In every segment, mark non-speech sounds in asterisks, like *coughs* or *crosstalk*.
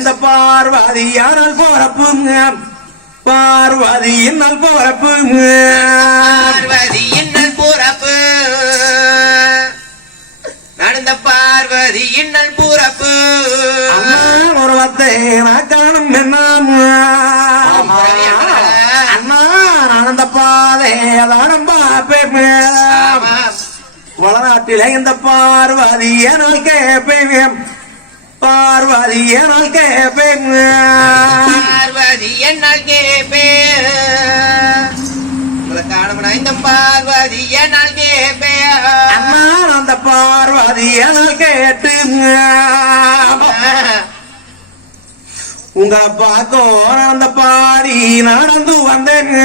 இந்த பார்வதியானால் போறப்புங்க? பார்வதியினால் போறப்புங்க. பார்வதி இன்னல் பூரப்பு நடந்த பார்வதி இன்னல் பூரப்பு அண்ணா ஒரு வார்த்தை நான் காணும் அண்ணா நான் அந்த பாதை தானம் பார்ப்பேன் ஆமாம். வளநாட்டிலே இந்த பார்வதிய நான் கேட்பேன் பார்வதிய நான் கேட்பேன் பார்வதி என்னால் கேப்பே உங்களை காணமனா இந்த பார்வதி என்னால் கேப்பே அண்ணா அந்த பார்வதிய நான் கேட்டு உங்களை பார்க்கும் அந்த பாடி நடந்து வந்தேங்க.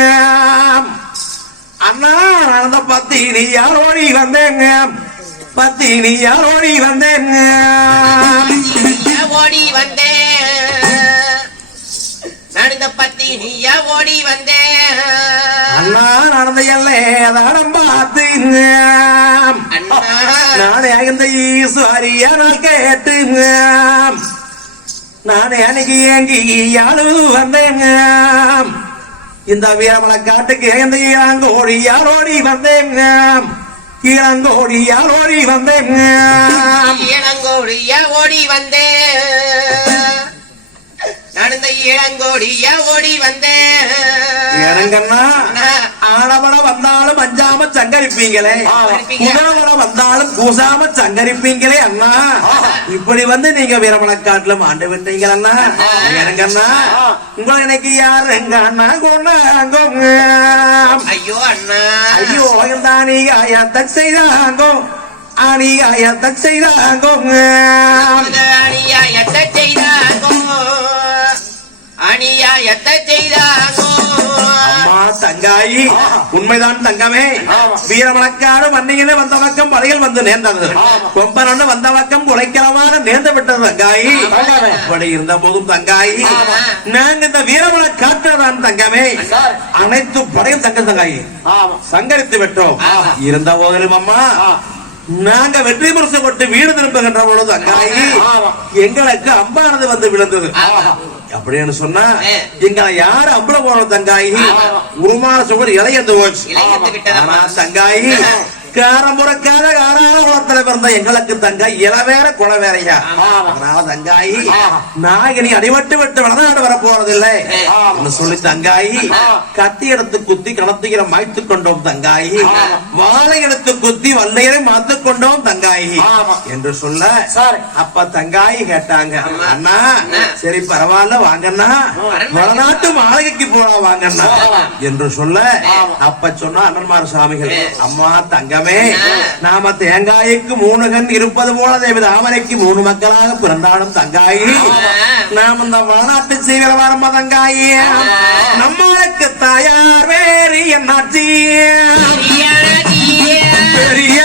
அண்ணா நடந்த பத்தினி யாரோடி வந்தேங்க. பத்தினி யாரோடி வந்தேங்க. ஓடி வந்தேன் நடந்த பத்தி நீயா ஓடி வந்தேன் அண்ணா நடந்த எல்லை தடம் பார்த்துங்க நானே இந்த ஈஸ்வரியா கேட்டுங்க நானே அன்னைக்கு ஏங்கி யாழு வந்தேங்க இந்த வீரமலை காட்டுக்கு இந்த இளங்கோடி யாரோடி வந்தேங்க இளங்கோடி ஓடி வந்தேன். இளங்கோடியா ஓடி வந்தேன். நடந்த இளங்கோடியா ஓடி வந்தேன் எனங்கண்ணா ஆடவட வந்தாலும் அஞ்சாம சங்கரிப்பீங்களே. குதிரவட வந்தாலும் கூசாம சங்கரிப்பீங்களே அண்ணா. இப்படி வந்து நீங்க வீரமணக்காட்டுல மாண்டு விட்டீங்க அண்ணா எனங்கண்ணா உங்களை இன்னைக்கு யாரு எங்க அண்ணா கொண்டாங்க ஐயோ அண்ணா. ஐயோ இந்த அணிகாயத்தை செய்தாங்கோ. அணிகாயத்தை செய்தாங்கோ அநியாயத்தை செய்தாங்கோ. அநியாயத்தை செய்தாங்கோ அம்மா தங்காயி உண்மைதான் தங்கமே. வீரமணக்காடு மண்ணியிலே வந்த பக்கம் படைகள் வந்து நேர்ந்தது. கொம்பனன்னு வந்த பக்கம் குலைக்கலமான நேர்ந்து விட்டது தங்காயி. அப்படி இருந்த போதும் தங்காயி நாங்க இந்த வீரமண காட்டுறதான் தங்கமே அனைத்து படையும் தங்க தங்காயி. சங்கரித்து விட்டோம். இருந்த போதிலும் அம்மா நாங்க வெற்றி முரசு கொண்டு வீடு திரும்புகின்ற பொழுது தங்காயி எங்களுக்கு அம்பானது வந்து விழுந்தது. அப்படின்னு சொன்னா எங்களை யாரு அம்பல போனோம் தங்காயி? உருமான சுவர் இலையந்து போச்சு. ஆனா தங்காயி காரமுறக்காத காரான குளத்துல பிறந்த எங்களுக்கு தங்க இல வேற குல வேறையா அதனால தங்காயி நான் இனி அடிபட்டு விட்டு வளநாடு வர போறதில்லை. சொல்லி தங்காயி கத்தி எடுத்து குத்தி கணத்துகிற மாய்த்து கொண்டோம் தங்காயி. வாழை எடுத்து குத்தி வல்லையரை மாத்து கொண்டோம் தங்காயி. என்று சொல்ல அப்ப தங்காயி கேட்டாங்க அண்ணா சரி பரவாயில்ல வாங்கண்ணா. வடநாட்டு மாளிகைக்கு போலாம் வாங்கண்ணா. என்று சொல்ல அப்ப சொன்னா அண்ணன்மார் சாமிகள் அம்மா தங்கமே நாம தேங்காய்க்கு மூணு கண் இருப்பது போல தேவி தாமரைக்கு மூணு மக்களாக பிறந்தாலும் தங்காயி. நாம் இந்த வடநாட்டு செய்கிற வரம்ப தங்காயி. நம்மளுக்கு தாயார் வேறு என்னாச்சி பெரிய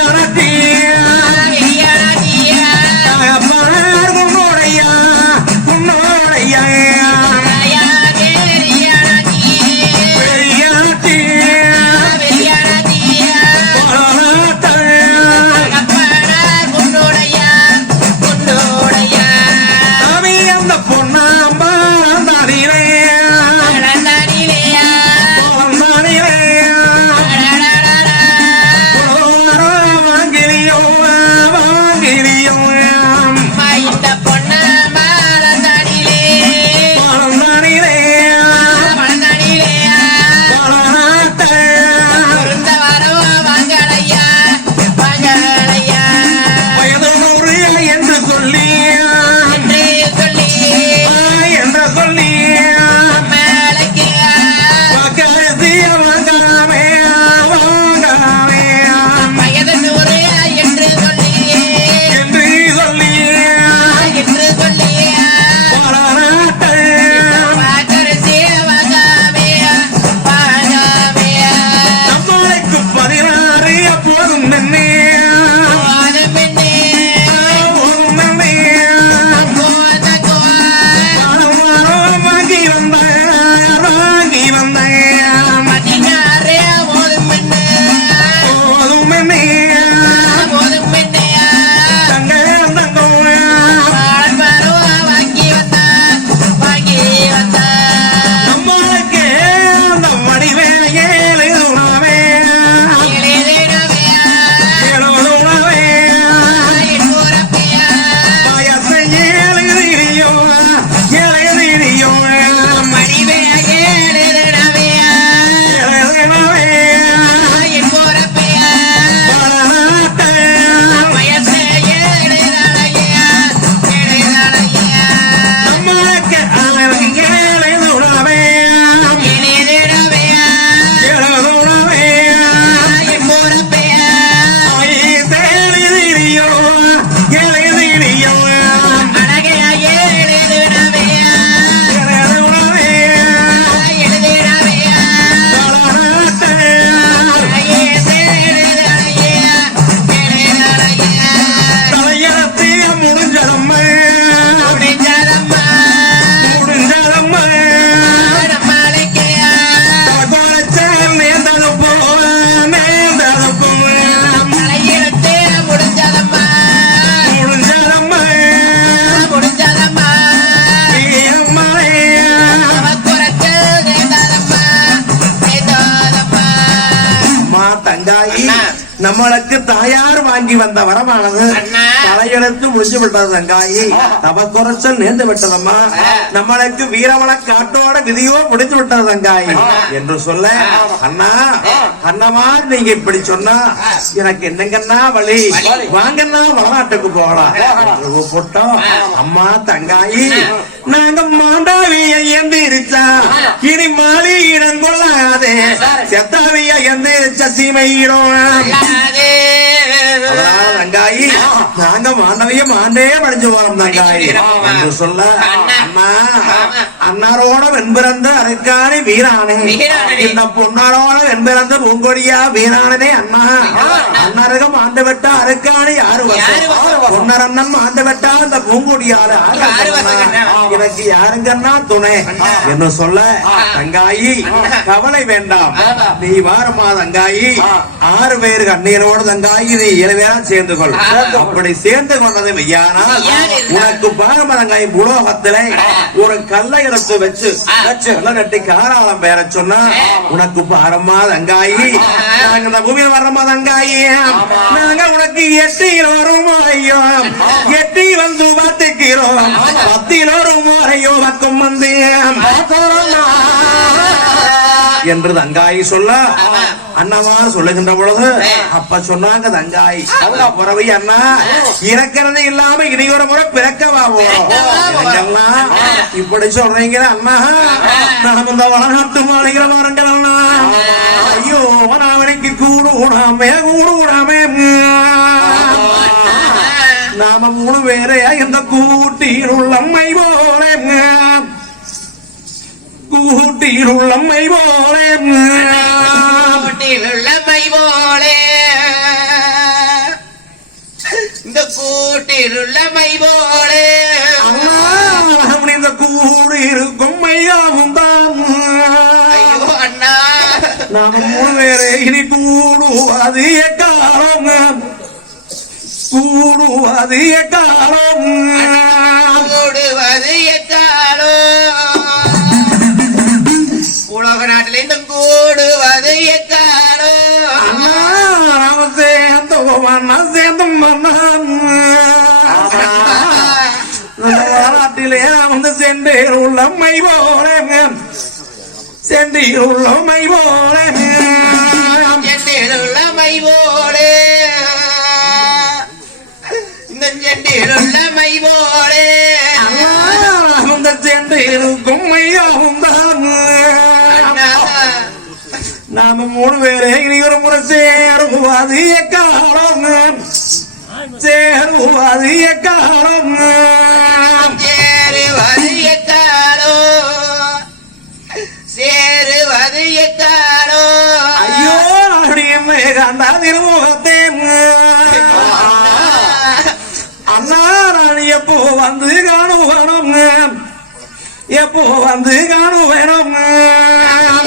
வரமானது அண்ணா. தலையெழுத்து முடிஞ்சு விட்டது தங்காயி. தவ குறைச்சல் நேர்ந்து விட்டதம்மா. நம்மளுக்கு வீரமல காட்டோட விதியோ முடிஞ்சு விட்டது தங்காயி என்று சொல்ல அண்ணா அண்ணமா நீங்க இப்படி சொன்னா எனக்கு என்னங்கண்ணா வழி? வாங்கண்ணா வளநாட்டுக்கு போகலாம். கூப்பிட்டோம் அம்மா தங்காயி நாங்க மாண்டாவிய எந்திரிச்சா இனி மாலி இடம் கொள்ளாதே. செத்தாவிய எந்திரிச்ச சீமையிடும் தங்காயி நாங்க மாண்டவிய மாண்டே படிஞ்சு போறோம் தங்காயி என்று சொல்ல அண்ணா. அன்னாரோட வெண்பிறந்த அரைக்காணி வீரானே. இந்த பொன்னாரோட வெண்பிறந்த பூங்கொடியா வீரானே அண்ணா அன்னரகம் ஆண்டு விட்டா அரைக்காணி ஆறு யாரு வருஷம் வருஷம்? பொன்னரண்ணன் ஆண்டு விட்டா அந்த கண்ணா. எனக்கு யாருங்கண்ணா துணை? என்று சொல்ல தங்காயி கவலை வேண்டாம். நீ வாரமா தங்காயி. ஆறு பேர் கண்ணீரோடு தங்காயி நீ பேரா சேர்ந்து கொள் அப்படி சேர்ந்து கொண்டது மெய்யான. உனக்கு பாரம தங்காய் புலோகத்திலே ஒரு கல்லை எடுத்து வச்சு கல்லை கட்டி காராளம் பேர சொன்னா உனக்கு பாரமா தங்காயி நாங்க இந்த பூமியில வர்றோமா தங்காயி? நாங்க உனக்கு எட்டியில் வரும் ஐயோ எட்டி வந்து பார்த்துக்கிறோம் பத்தில் ஒரு முறையோ பக்கம் வந்து என்று தங்காயி சொல்ல அண்ணாவார் சொல்லுகின்ற பொழுது அப்ப சொன்னாங்க தங்காய் புறவை அண்ணா இறக்கிறது இல்லாம இனி ஒரு முறை பிறக்கவா இப்படி சொல்றீங்க அண்ணா? நாம் இந்த வளநாட்டு மாளிகை பாருங்கள் அண்ணா. ஐயோ நாவனைக்கு கூடு கூடாமே கூடு கூடாமே. நாம மூணு பேரே இந்த கூட்டியில் உள்ளம்மை போல. கூட்டியில் உள்ளம்மை போல. கூட்டிலுள்ளமை போலே. இந்த கூட்டிலுள்ளமை போலே. அவன் இந்த கூடு இருக்கும் மையாவும் தான் ஐயோ அண்ணா. நாம மூணு பேரே இனி கூடுவது எக்காலம். கூடுவது எக்காலம். கூடுவது எக்காலோ நாட்டிலே வந்து சென்று உள்ளம்மை போல சென்றீர் உள்ளம்மை போல செண்டிலுள்ளமை போலே இந்த செண்டிலுள்ளமை போலே அந்த சென்றீருக்கும் மையாவும் தான். நாம மூணு பேரே இனி ஒரு முறை சேருவாது எக்காலம்? சேருவாது எக்காலம்? சேருவது எக்காலோ? சேருவது எக்காலோ? ஐயோ அப்படியே கண்டா திருமுகத்தே. அண்ணா நான் எப்போ வந்து காணுவேணும் எப்போ வந்து காணுவேணும் எப்பா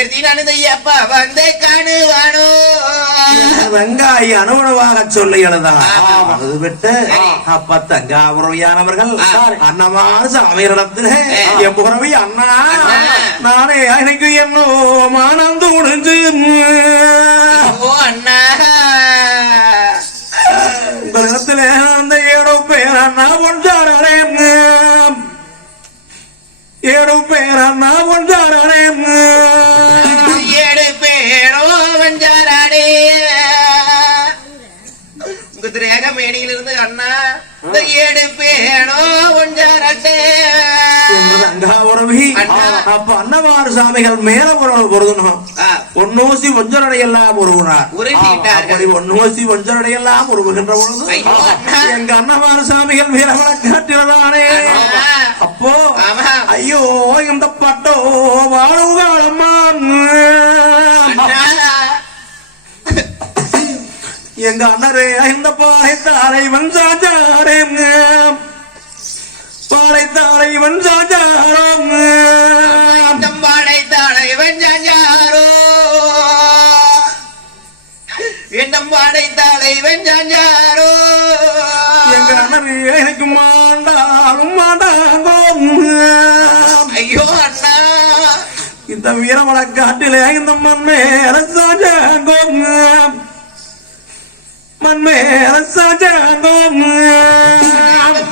உங்க ரெண்டு பேர்த்தையும் நான் இந்த எப்பா வந்து காணுவானோ வெங்காய அனுகுணமாக சொல்லி எழுதான் அது விட்டு அப்ப தங்கா உறவியானவர்கள் அன்னமான என் புறவி அண்ணா நானே எனக்கு என்னோ மானந்து ஓ அண்ணா. உங்களிடத்துல அந்த ஏழு பேர் அண்ணா பொஞ்சாரே ஏழு பேர் அண்ணா பொஞ்சாரே வஞ்சாராடே உங்க திரேக மேடையிலிருந்து அண்ணா இந்த தங்கா உறவி அண்ணா. அப்ப அன்னவாறு சாமிகள் மேல பொருள் பொருதணும் ஒன்னோசி ஒஞ்சரடையெல்லாம் உருட்டிட்டார்கள். அப்படி ஒன்னோசி ஒஞ்சரடையெல்லாம் உருவுகின்ற பொழுது ஐயோ, அண்ணா. எங்க அன்னவாறு சாமிகள் வீரமலை காட்டினதானே ஆமா. அப்போ. ஐயோ இந்த பட்டோ அண்ணா எங்க அண்ணரே இந்த பாறைத்தாரை வஞ்சாச்சாரே பாறைத்தாரை வஞ்சாச்சாரம் தம்பாடை தாளை வெஞ்சாஞ்சாரோ எந்தம்பாடை தாளை வெஞ்சாஞ்சாரோ எங்க அண்ணரே எனக்கு மாண்டாலும் மாண்டாங்கோ ஐயோ அண்ணா. இந்த வீரமலை காட்டிலே இந்த மண்மேல சாஜாங்கோங்க மண்மேல சாஜாங்கோங்க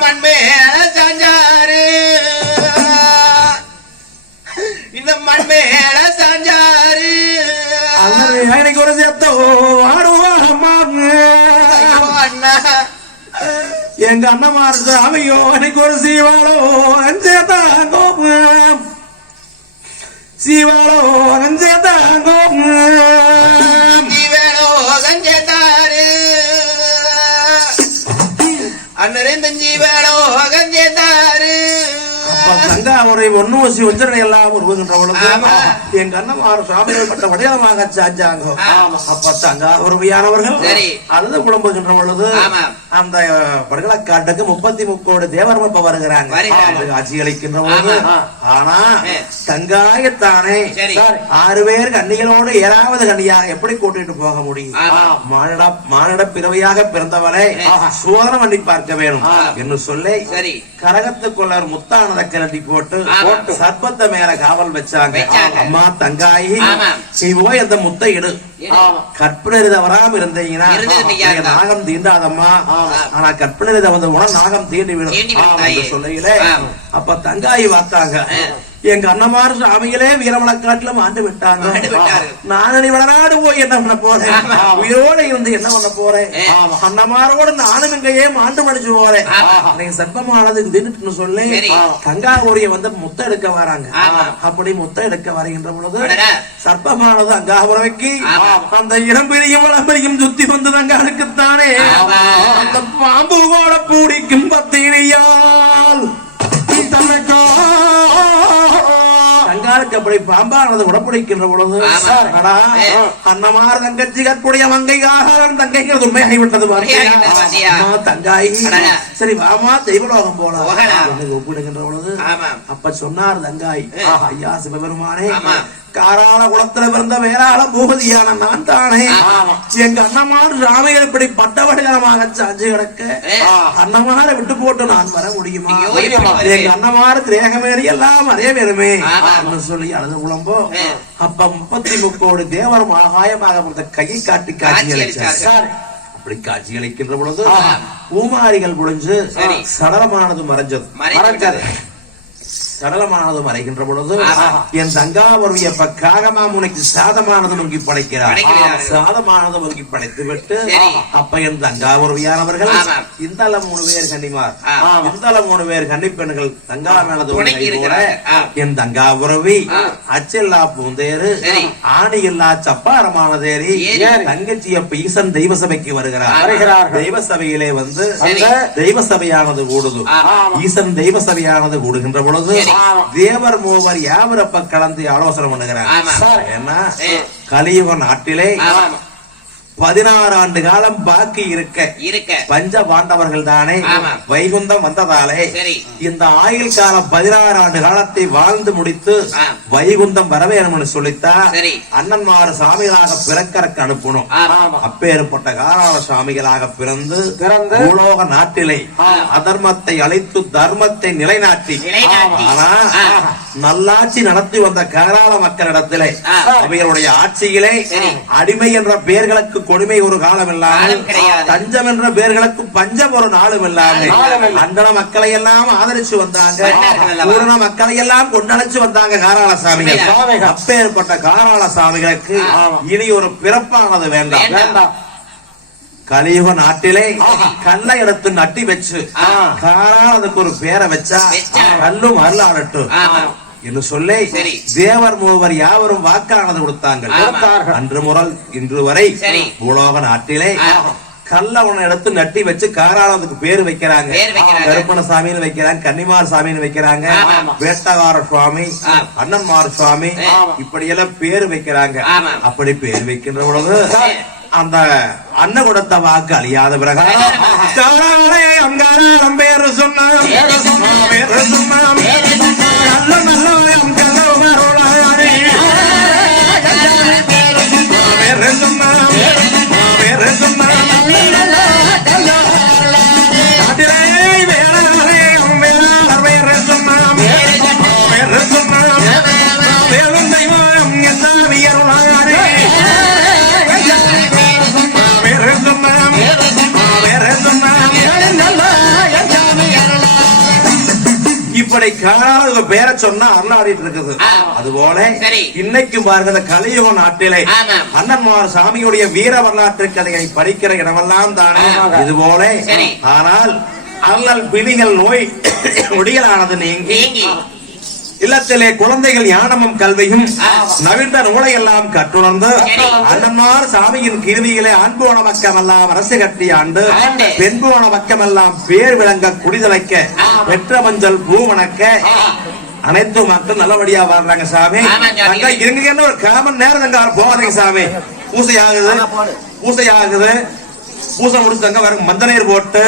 மண் மேல சாஞ்சாரு இந்த மண் மேல சாஞ்சாரு எனக்கு ஒரு செத்தோ ஆடுவாங்க ஐயோ அண்ணா. எங்க அண்ணமார் சாமியோ எனக்கு ஒரு சீவாளோ சேத்தாங்கோங்க சீவாளோ சேத்தாங்கோங்க அவரை ஒண்ணு வசி வச்சிருந்த எல்லாம் உருவுகின்ற பொழுது ஆமா. என் கண்ணமார் சுவாமிகள் பட்ட வடிவமாக சாஞ்சாங்க. அப்ப உருவியானவர்கள் சரி. அழுது புலம்புகின்ற பொழுது. அந்த படுகளக்காட்டுக்கு முப்பத்தி முக்கோடி தேவரம் இப்ப வருகிறாங்க காட்சி அளிக்கின்ற. ஆனா. தங்காயத்தானே. ஆறு பேர் கண்ணிகளோடு ஏழாவது கண்ணியா எப்படி கூட்டிட்டு போக முடியும். மானிட மானிட பிறவையாக பிறந்தவளை. சோதனை பண்ணி பார்க்க வேணும். என்று சொல்லி சரி கரகத்துக்குள்ளர் முத்தானத கிளட்டி போட்டு சர்ப்பத்தை மேல காவல் வச்சாங்க. அம்மா தங்காயி போய் அந்த முத்தை இடு. கற்பனை வராம இருந்தீங்கன்னா நாகம் தீண்டாதம்மா. ஆனா கற்பனை வந்த உடனே நாகம் தீண்டி விடும் சொல்லையிலே. அப்ப தங்காயி பார்த்தாங்க ஆ. எங்க அண்ணமார் சாமிகளே வீரமலக்காட்டுல மாண்டு விட்டாங்க. நான் வளநாடு போய் என்ன பண்ண போறேன். உயிரோட இருந்து என்ன பண்ண போறேன். அண்ணமாரோட நானும் இங்கேயே மாண்டு மடிச்சு போறேன். நீங்க சர்ப்பமானது தின்னுட்டு சொல்லி சரி. கங்காகோரிய வந்து முத்த எடுக்க வராங்க. அப்படி முத்த எடுக்க வருகின்ற பொழுது. சர்ப்பமானது அங்காபுரவைக்கு. அந்த இளம்பிரியும் வளம்பிரியும் சுத்தி வந்து தங்காளுக்குத்தானே. அந்த பாம்பு கூட பூடிக்கும் பத்தினியால் அப்படி பாம்பானது உடப்பிடிக்கின்ற பொழுது. அன்னமார் தங்கச்சி கற்குடைய மங்கையாக தங்கைங்கிறது பாத்தியா? அம்மா, தங்காயி. சரி வாமா தெய்வலோகம். என்று கூப்பிடுகின்ற பொழுது அப்ப சொன்னார் தங்காய் ஐயா சிவபெருமானே. காராள குளத்துல பிறந்த வேளாள பூபதியான நான் தானே. எங்க அண்ணமார் ராமையர் இப்படி பட்டவடிகரமாக சாஞ்சு கிடக்க. அண்ணமாரை விட்டு போட்டு நான் வர முடியுமா? எங்க அண்ணமார் திரேகமேறி எல்லாம் அதே. என்று சொல்லி அழுது குழம்போ. அப்ப முப்பத்தி முக்கோடி தேவரும் ஆகாயமாக அந்த கையை காட்டி காட்சி. அப்படி காட்சி அளிக்கின்ற பொழுது. பூமாரிகள் புழிஞ்சு. சடலமானது மறைஞ்சது மறைந்து விட்டது. சடலமானது மறைகின்ற பொழுது. என் தங்காவருடைய காகமா முனைக்கு சாதமானது முங்கி படைக்கிறார் படைக்கிறார்கள். சாதமானது முங்கி படைத்து விட்டு. அப்ப என் தங்காவருவியானவர்கள். இந்தள மூணு பேர் கன்னிமார் ஆ. இந்தள மூணு பேர் கன்னிப்பெண்கள் தங்கா மேலது ஒரு துணைக்கு கை போட இருக்கிறார்கள். ஆ. என் தங்காவுறவி. அச்சில்லா பூந்தேரு. ஆணி இல்லா சப்பாரமான தேரி. தங்கச்சி அப்ப ஈசன் தெய்வ சபைக்கு வருகிறார் வருகிறார்கள். தெய்வ சபையிலே வந்து தெய்வ சபையானது கூடுது. ஈசன் தெய்வ சபையானது கூடுகின்ற பொழுது. தேவர் மூவர் யாவரப்ப கலந்து ஆலோசனை பண்ணுகிறார்? ஆமா. ஏன்னா. கலியுக நாட்டிலே பதினாறு ஆண்டு காலம் பாக்கி இருக்க இருக்க பஞ்ச பாண்டவர்கள் தானே. வைகுந்தம் வந்ததாலே சரி இந்த ஆயுள் காலம் பதினாறு ஆண்டு காலத்தை வாழ்ந்து முடித்து. வைகுந்தம் வர வேணும்னு சொல்லித்தா. அண்ணன்மார் சாமிகளாக பிறக்கறக்கு அனுப்பணும் அப்பேற்பட்ட காராள சாமிகளாக பிறந்து பிறந்து பூலோக நாட்டிலே அதர்மத்தை அழித்து தர்மத்தை நிலைநாட்டி நிலைநாட்டி. ஆனா. நல்லாட்சி நடத்தி வந்த காராள மக்களிடத்திலே. அவைகளுடைய ஆட்சியிலே. அடிமை என்ற பெயர்களுக்கு கொடுமை ஒரு காலம் இல்லாமல் காலம் கிடையாது. தஞ்சம் என்ற பெயர்களுக்கு பஞ்சம் ஒரு நாளும் இல்லாமல். அண்டன மக்களை எல்லாம் ஆதரிச்சு வந்தாங்க? பூரண மக்களை எல்லாம் கொண்டழைச்சு வந்தாங்க காராள சாமிகள்? அப்பேற்பட்ட காராள சாமிகளுக்கு இனி ஒரு பிறப்பானது வேண்டாம் வேண்டாம். கலியுக நாட்டிலே கல்லை எடுத்து நட்டி வச்சு அதுக்கு ஒரு பேரை வச்சா. கல்லும் அருளாடட்டும் என்று சொல்லி. தேவர் மூவர் யாவரும் வாக்கானது கொடுத்தாங்க. அன்று முதல் இன்று வரை. பூலோக நாட்டிலே. கல்ல ஒண்ணு எடுத்து நட்டி வச்சு காராளத்துக்கு பேரு வைக்கிறாங்க. கருப்பண சாமின்னு வைக்கிறாங்க கன்னிமார் சாமின்னு வைக்கிறாங்க. வேட்டகார சுவாமி. அண்ணன்மார் சுவாமி. இப்படி எல்லாம் பேரு வைக்கிறாங்க. அப்படி பேர் வைக்கின்ற பொழுது. அந்த அன்ன கொடுத்த வாக்கு அழியாத பிரகாரம் தாராளே பேரு சொன்னான் நல்ல நல்ல பேரு பேரு இப்படி காணாத ஒரு பேரை சொன்னா அருளாடிட்டு இருக்குது ஆ. அதுபோல சரி. இன்னைக்கும் பாருங்க இந்த கலியுக நாட்டிலே. அண்ணன்மார் சாமியுடைய வீர வரலாற்று கதையை படிக்கிற இடமெல்லாம் தானே. இது போல. ஆனால் அல்லல் பிணிகள் நோய் *coughs* ஒடிகளானது நீங்கி நீங்கி இல்லத்திலே குழந்தைகள் ஞானமும் கல்வியும். நவீன நூலை எல்லாம் கற்றுணர்ந்து. அண்ணன்மார் சாமியின் கிருவியிலே அன்போன பக்கமெல்லாம் அரசு கட்டிய ஆண்டு. பெண்போன பக்கமெல்லாம் பேர் விளங்க குடிதலைக்க ஆ. பெற்ற மஞ்சள் பூ வணக்க. அனைத்து மக்கள் நல்லபடியா வர்றாங்க சாமி. அங்க இருங்க ஒரு காமன் நேரம் தங்க போகாதீங்க சாமி பூசை ஆகுது பூசை ஆகுது பூசை முடிச்சுட்டாங்க வேற மஞ்சநீர் போட்டு.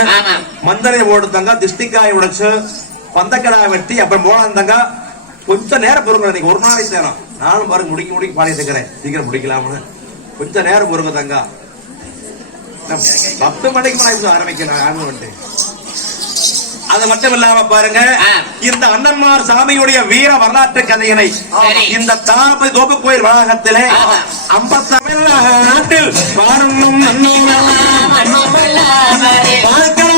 மஞ்சநீர் போட்டு தங்க திஷ்டிக்காய் உடைச்சு பந்தக்கடா வெட்டி அப்புறம் போலாம் தங்க கொஞ்ச நேரம் பொறுங்க ஒரு நாளைக்கு நேரம். நானும் பாருங்க முடிக்க முடிக்க பாடிட்டு இருக்கிறேன் சீக்கிரம் முடிக்கலாம்னு. கொஞ்ச நேரம் பொறுங்க தங்க. பத்து மணிக்கு நான் ஆரம்பிக்கிறேன் அது மட்டும் இல்லாம பாருங்க. இந்த அண்ணன்மார் சாமியுடைய வீர வரலாற்று கதையினை. இந்த தாரப்பை தோப்பு கோயில் வளாகத்திலே ஆமா. ஐம்பத்தமிழ் நாட்டில் பாரும் பார்க்கலாம்